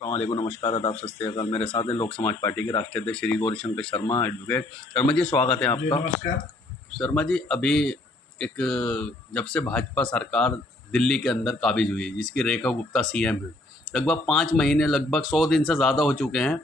अस्सलामुअलैकुम, नमस्कार, आदाब, सत श्री अकाल। मेरे साथ हैं लोक समाज पार्टी के राष्ट्रीय अध्यक्ष श्री गौरीशंकर शर्मा एडवोकेट। शर्मा जी, स्वागत है जी आपका। नमस्कार। शर्मा जी, अभी एक जब से भाजपा सरकार दिल्ली के अंदर काबिज हुई, जिसकी रेखा गुप्ता सीएम है, लगभग 5 महीने, लगभग 100 दिन से ज़्यादा हो चुके हैं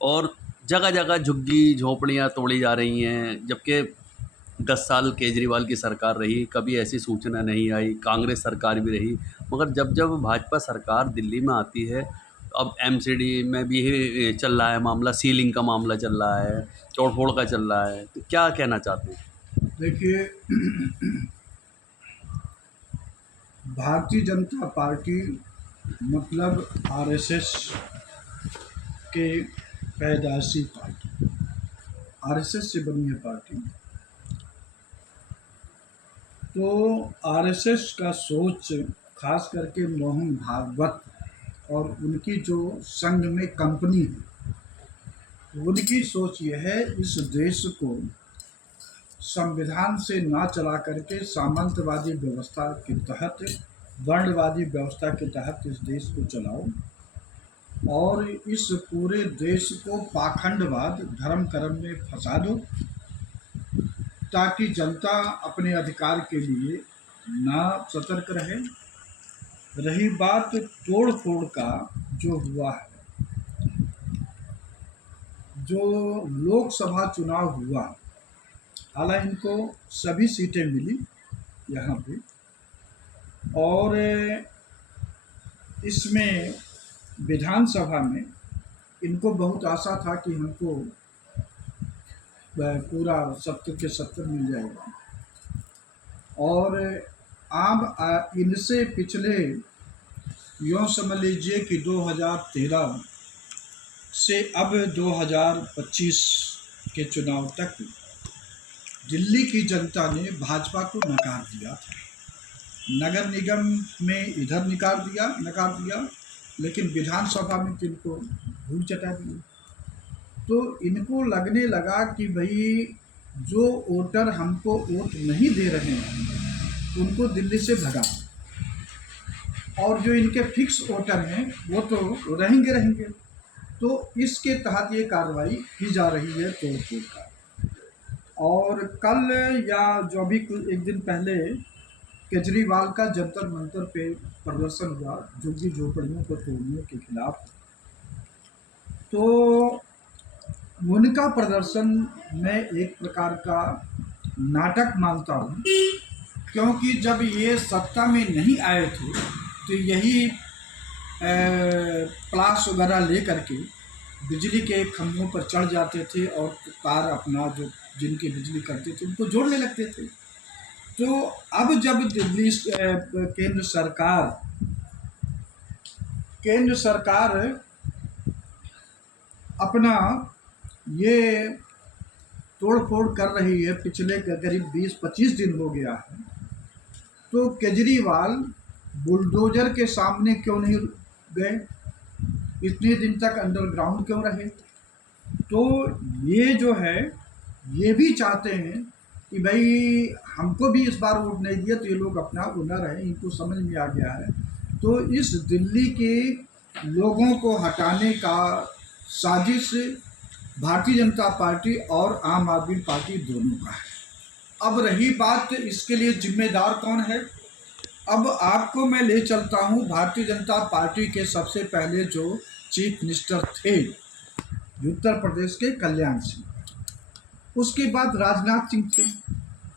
और जगह जगह झुग्गी झोंपड़ियाँ तोड़ी जा रही हैं। जबकि 10 साल केजरीवाल की सरकार रही, कभी ऐसी सूचना नहीं आई, कांग्रेस सरकार भी रही। मगर जब जब भाजपा सरकार दिल्ली में आती है, अब एमसीडी में भी चल रहा है मामला, सीलिंग का मामला चल रहा है, तोड़-फोड़ का चल रहा है, तो क्या कहना चाहते हैं? देखिए, भारतीय जनता पार्टी मतलब आरएसएस के पैदाइशी पार्टी, आरएसएस से बनी है पार्टी। तो आरएसएस का सोच, खास करके मोहन भागवत और उनकी जो संघ में कंपनी है, उनकी सोच यह है इस देश को संविधान से ना चला करके सामंतवादी व्यवस्था के तहत, वर्णवादी व्यवस्था के तहत इस देश को चलाओ और इस पूरे देश को पाखंडवाद, धर्म कर्म में फंसा दो, ताकि जनता अपने अधिकार के लिए ना सतर्क रहे। रही बात तोड़ फोड़ का, जो हुआ है, जो लोकसभा चुनाव हुआ, हालांकि इनको सभी सीटें मिली यहाँ पे, और इसमें विधानसभा में इनको बहुत आशा था कि हमको पूरा 70 के 70 मिल जाएगा। और अब इनसे पिछले, यूँ समझ लीजिए कि 2013 से अब 2025 के चुनाव तक दिल्ली की जनता ने भाजपा को नकार दिया था। नगर निगम में इधर नकार दिया, लेकिन विधानसभा में तो इनको धूल चटा दी। तो इनको लगने लगा कि भाई जो वोटर हमको वोट नहीं दे रहे हैं उनको दिल्ली से भगा, और जो इनके फिक्स वोटर हैं वो तो रहेंगे। तो इसके तहत ये कार्रवाई की जा रही है तोड़ फोड़ का। और कल या जो भी कुछ एक दिन पहले केजरीवाल का जंतर मंतर पे प्रदर्शन हुआ झुग्गी झोपड़ियों को तोड़ने के खिलाफ। तो उनका प्रदर्शन मैं एक प्रकार का नाटक मानता हूँ, क्योंकि जब ये सत्ता में नहीं आए थे तो यही प्लास वगैरह ले करके बिजली के खंभों पर चढ़ जाते थे और तार अपना जो जिनकी बिजली करते थे उनको जोड़ने लगते थे। तो अब जब दिल्ली केंद्र सरकार अपना ये तोड़ फोड़ कर रही है, पिछले करीब 20-25 दिन हो गया है, तो केजरीवाल बुलडोजर के सामने क्यों नहीं गए, इतने दिन तक अंडरग्राउंड क्यों रहे? तो ये जो है, ये भी चाहते हैं कि भाई हमको भी इस बार वोट नहीं दिया तो ये लोग अपना गुना रहे, इनको समझ में आ गया है। तो इस दिल्ली के लोगों को हटाने का साजिश भारतीय जनता पार्टी और आम आदमी पार्टी दोनों का है। अब रही बात इसके लिए जिम्मेदार कौन है, अब आपको मैं ले चलता हूं भारतीय जनता पार्टी के सबसे पहले जो चीफ मिनिस्टर थे उत्तर प्रदेश के कल्याण सिंह, उसके बाद राजनाथ सिंह थे,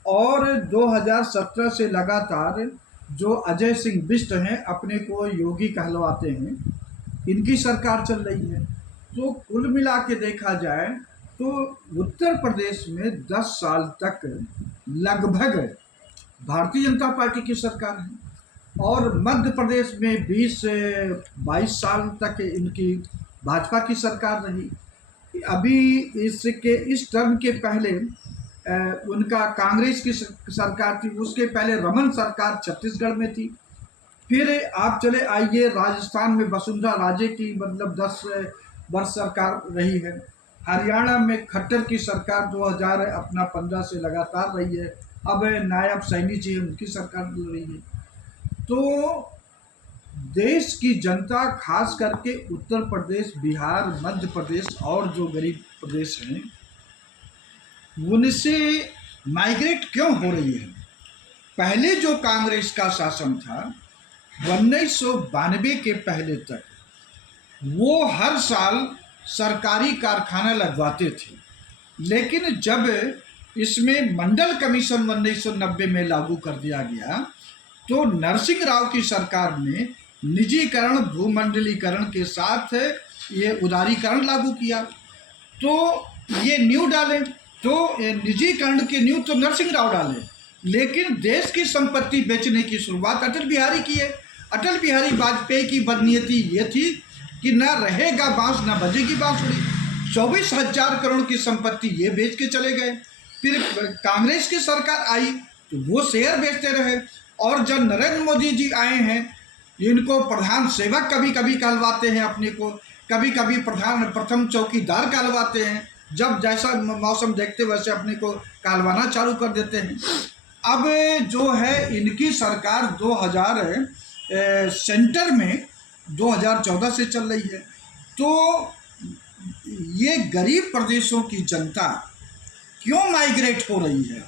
और 2017 से लगातार जो अजय सिंह बिष्ट हैं, अपने को योगी कहलवाते हैं, इनकी सरकार चल रही है। तो कुल मिला के देखा जाए तो उत्तर प्रदेश में 10 साल तक लगभग भारतीय जनता पार्टी की सरकार है, और मध्य प्रदेश में 20 से 22 साल तक इनकी भाजपा की सरकार रही। अभी इसके इस टर्म के पहले उनका कांग्रेस की सरकार थी, उसके पहले रमन सरकार छत्तीसगढ़ में थी। फिर आप चले आइए राजस्थान में वसुंधरा राजे की मतलब 10 वर्ष सरकार रही है। हरियाणा में खट्टर की सरकार 2015 से लगातार रही है। अब नायब सैनी जी उनकी सरकार चल रही है। तो देश की जनता, खास करके उत्तर प्रदेश, बिहार, मध्य प्रदेश और जो गरीब प्रदेश हैं, उनसे माइग्रेट क्यों हो रही है? पहले जो कांग्रेस का शासन था 1992 के पहले तक, वो हर साल सरकारी कारखाना लगवाते थे, लेकिन जब इसमें मंडल कमीशन 1990 में लागू कर दिया गया तो नरसिंह राव की सरकार ने निजीकरण, भूमंडलीकरण के साथ ये उदारीकरण लागू किया। तो ये नींव डाले, तो ये निजीकरण की नींव तो नरसिंह राव डाले, लेकिन देश की संपत्ति बेचने की शुरुआत अटल बिहारी की है। अटल बिहारी वाजपेयी की बदनीयती ये थी कि न रहेगा बांस न बजेगी बांसुरी। 24,000 करोड़ की संपत्ति ये बेच के चले गए। फिर कांग्रेस की सरकार आई तो वो शेयर बेचते रहे, और जब नरेंद्र मोदी जी आए हैं, इनको प्रधान सेवक कभी कभी कहलवाते हैं अपने को, कभी कभी प्रथम चौकीदार कहलवाते हैं, जब जैसा मौसम देखते वैसे अपने को कहलवाना चालू कर देते हैं। अब जो है इनकी सरकार 2000 सेंटर में 2014 से चल रही है। तो ये गरीब प्रदेशों की जनता क्यों माइग्रेट हो रही है?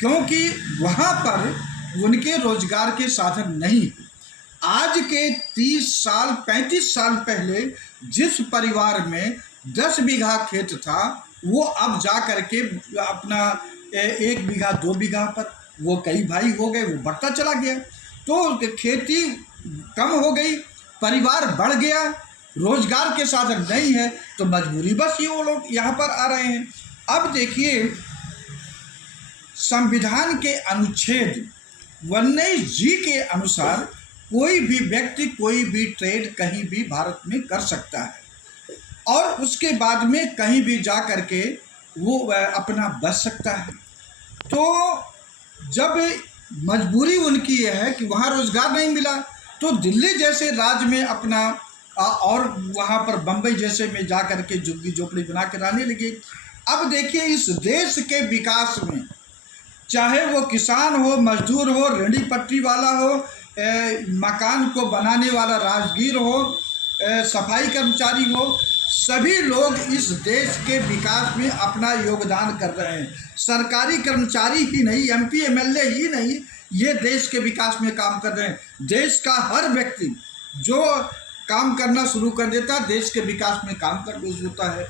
क्योंकि वहाँ पर उनके रोजगार के साधन नहीं है। आज के 30 साल 35 साल पहले जिस परिवार में 10 बीघा खेत था, वो अब जा करके अपना 1 बीघा 2 बीघा पर वो कई भाई हो गए, वो बढ़ता चला गया। तो खेती कम हो गई, परिवार बढ़ गया, रोजगार के साधन नहीं है, तो मजबूरी बस ये वो लोग यहाँ पर आ रहे हैं। अब देखिए, संविधान के अनुच्छेद 19G के अनुसार कोई भी व्यक्ति कोई भी ट्रेड कहीं भी भारत में कर सकता है, और उसके बाद में कहीं भी जा कर के वो अपना बच सकता है। तो जब मजबूरी उनकी ये है कि वहाँ रोजगार नहीं मिला, तो दिल्ली जैसे राज्य में अपना और वहाँ पर बम्बई जैसे में जा कर के झुग्गी झोपड़ी बना के रहने लगे। अब देखिए, इस देश के विकास में चाहे वो किसान हो, मजदूर हो, रेहड़ी पटरी वाला हो, मकान को बनाने वाला राजगीर हो, सफाई कर्मचारी हो, सभी लोग इस देश के विकास में अपना योगदान कर रहे हैं। सरकारी कर्मचारी ही नहीं, MP MLA ही नहीं, ये देश के विकास में काम कर रहे हैं। देश का हर व्यक्ति जो काम करना शुरू कर देता, देश के विकास में काम कर होता है।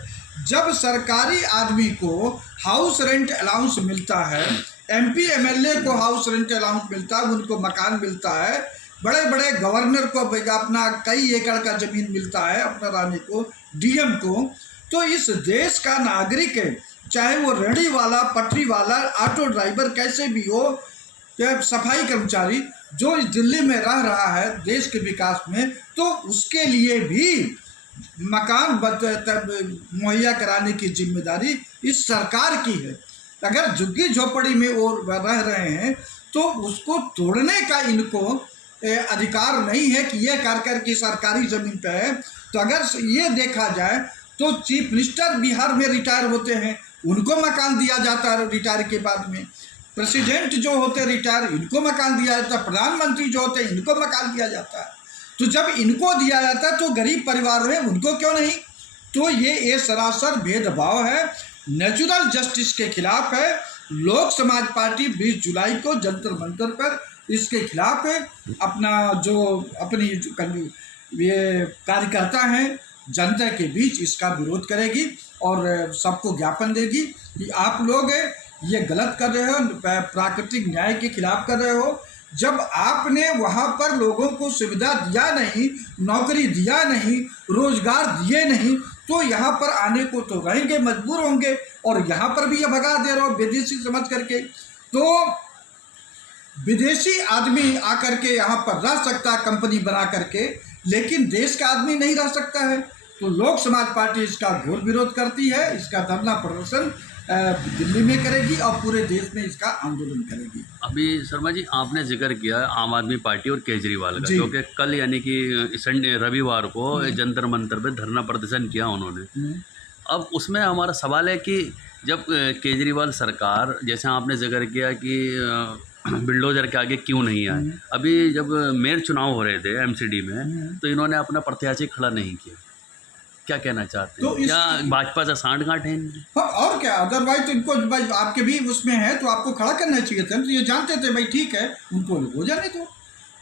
जब सरकारी आदमी को हाउस रेंट अलाउंस मिलता है, MP MLA को हाउस रेंट अलाउंस मिलता है, उनको मकान मिलता है, बड़े बड़े गवर्नर को अपना कई एकड़ का ज़मीन मिलता है अपना रहने को, DM को, तो इस देश का नागरिक है, चाहे वो रेहड़ी वाला, पटरी वाला, ऑटो ड्राइवर, कैसे भी हो, सफाई कर्मचारी, जो इस दिल्ली में रह रहा है देश के विकास में, तो उसके लिए भी मकान मुहैया कराने की जिम्मेदारी इस सरकार की है। अगर झुग्गी झोपड़ी में वो रह रहे हैं तो उसको तोड़ने का इनको अधिकार नहीं है कि ये कर की सरकारी ज़मीन पे है। तो अगर ये देखा जाए तो चीफ मिनिस्टर बिहार में रिटायर होते हैं, उनको मकान दिया जाता है रिटायर के बाद में। प्रेसिडेंट जो होते रिटायर, इनको मकान दिया जाता है। प्रधानमंत्री जो होते हैं, इनको मकान दिया जाता है। तो जब इनको दिया जाता है तो गरीब परिवार में उनको क्यों नहीं? तो ये सरासर भेदभाव है, नेचुरल जस्टिस के खिलाफ है। लोक समाज पार्टी 20 जुलाई को जंतर मंतर पर इसके खिलाफ है। अपना जो अपनी ये कार्यकर्ता हैं जनता के बीच इसका विरोध करेगी और सबको ज्ञापन देगी कि आप लोग ये गलत कर रहे हो, प्राकृतिक न्याय के खिलाफ कर रहे हो। जब आपने वहाँ पर लोगों को सुविधा दिया नहीं, नौकरी दिया नहीं, रोजगार दिए नहीं, तो यहाँ पर आने को तो रहेंगे, मजबूर होंगे, और यहाँ पर भी ये भगा दे रहे हो विदेशी समझ करके। तो विदेशी आदमी आकर के यहाँ पर रह सकता है कंपनी बना करके, लेकिन देश का आदमी नहीं रह सकता है। तो लोक समाज पार्टी इसका घोर विरोध करती है। इसका धरना प्रदर्शन दिल्ली में करेगी और पूरे देश में इसका आंदोलन करेगी। अभी शर्मा जी, आपने जिक्र किया आम आदमी पार्टी और केजरीवाल का, क्योंकि कल यानी कि संडे रविवार को जंतर मंतर पे धरना प्रदर्शन किया उन्होंने। अब उसमें हमारा सवाल है कि जब केजरीवाल सरकार, जैसे आपने जिक्र किया कि बिल्डोजर के आगे क्यों नहीं आए। अभी जब मेयर चुनाव हो रहे थे एमसीडी में, तो इन्होंने अपना प्रत्याशी खड़ा नहीं किया। क्या कहना चाहते हैं? तो क्या भाजपा से सांठ-गांठ है इनकी? हाँ, और क्या, अदरवाइज तो इनको भाई आपके भी उसमें है तो आपको खड़ा करना चाहिए था। तो ये जानते थे भाई ठीक है उनको हो जाने दो।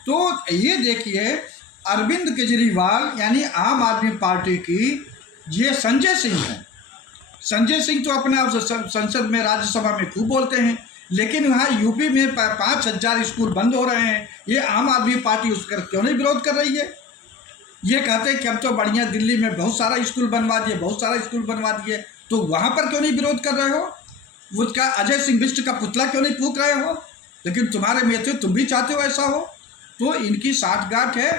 तो ये देखिए अरविंद केजरीवाल यानी आम आदमी पार्टी की ये संजय सिंह है। संजय सिंह तो अपने आप संसद में राज्यसभा में खूब बोलते हैं, लेकिन वहाँ यूपी में 5,000 स्कूल बंद हो रहे हैं। ये आम आदमी पार्टी उसका क्यों नहीं विरोध कर रही है? ये कहते हैं कि हम तो बढ़िया दिल्ली में बहुत सारा स्कूल बनवा दिए, बहुत सारा स्कूल बनवा दिए, तो वहाँ पर क्यों नहीं विरोध कर रहे हो? उसका अजय सिंह बिष्ट का पुतला क्यों नहीं फूंक रहे हो? लेकिन तुम्हारे में थे, तुम भी चाहते हो ऐसा हो। तो इनकी साठगांठ है।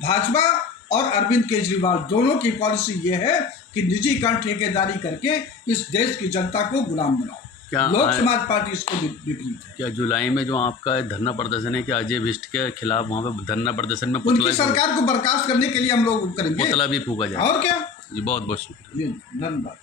भाजपा और अरविंद केजरीवाल दोनों की पॉलिसी ये है कि निजीकरण ठेकेदारी करके इस देश की जनता को गुलाम बनाओ। क्या लोक समाज पार्टी इसको विपरीत है। क्या जुलाई में जो आपका धरना प्रदर्शन है कि अजय बिष्ट के खिलाफ वहाँ पे धरना प्रदर्शन में उनकी सरकार को बर्खास्त करने के लिए हम लोग करेंगे, पुतला भी फूका जाए? और क्या। जी बहुत बहुत शुक्रिया। धन्यवाद।